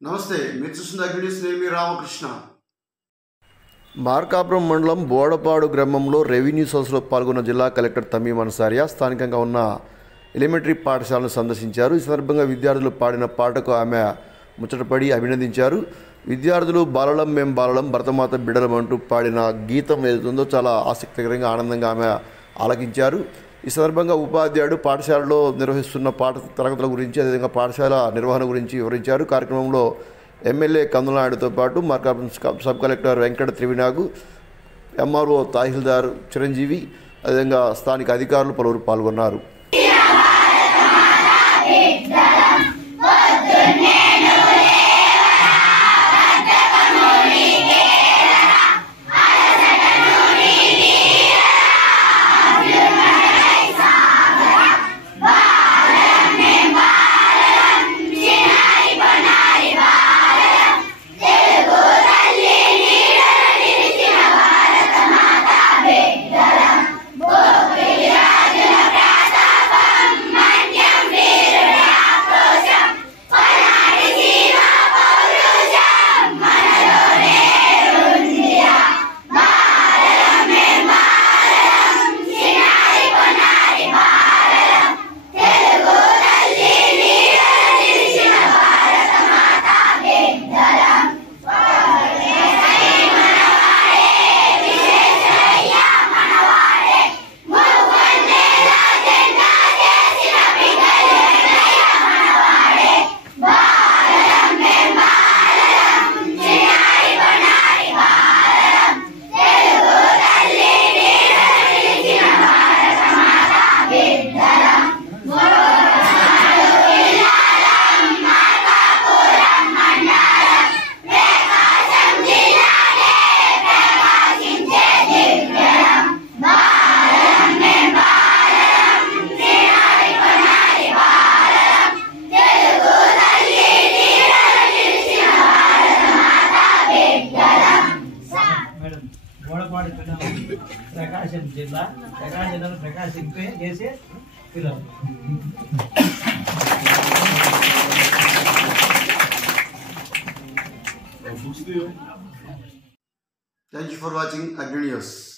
నమస్తే, మీరు చూస్తున్న అగ్నిస్ నేను రామకృష్ణ. మార్కాపురం మండలం బోడపాడు గ్రామంలో రెవెన్యూ సదస్సులో పాల్గొన్న జిల్లా కలెక్టర్ తమీం అన్సారియా స్థానికంగా ఉన్న ఎలిమెంటరీ పాఠశాలను సందర్శించారు. ఈ సందర్భంగా విద్యార్థులు పాడిన పాటకు ఆమె ముచ్చటపడి అభినందించారు. విద్యార్థులు బాలలం మేం బాలలం భరతమాత బిడలం అంటూ పాడిన గీతం ఏదైతుందో చాలా ఆసక్తికరంగా ఆనందంగా ఆమె ఆలకించారు. ఈ సందర్భంగా ఉపాధ్యాయుడు పాఠశాలలో నిర్వహిస్తున్న తరగతుల గురించి అదేవిధంగా పాఠశాల నిర్వహణ గురించి వివరించారు. కార్యక్రమంలో ఎమ్మెల్యే కందులనాయుడుతో పాటు Markapuram sub collector Venkata Trivinagu, MRO tahsildar Chiranjeevi, అదేవిధంగా స్థానిక అధికారులు పలువురు పాల్గొన్నారు. ప్రకాశం జిల్లా ప్రకాశింపే చేసే పిల్లలు. Thank you for watching Agri News.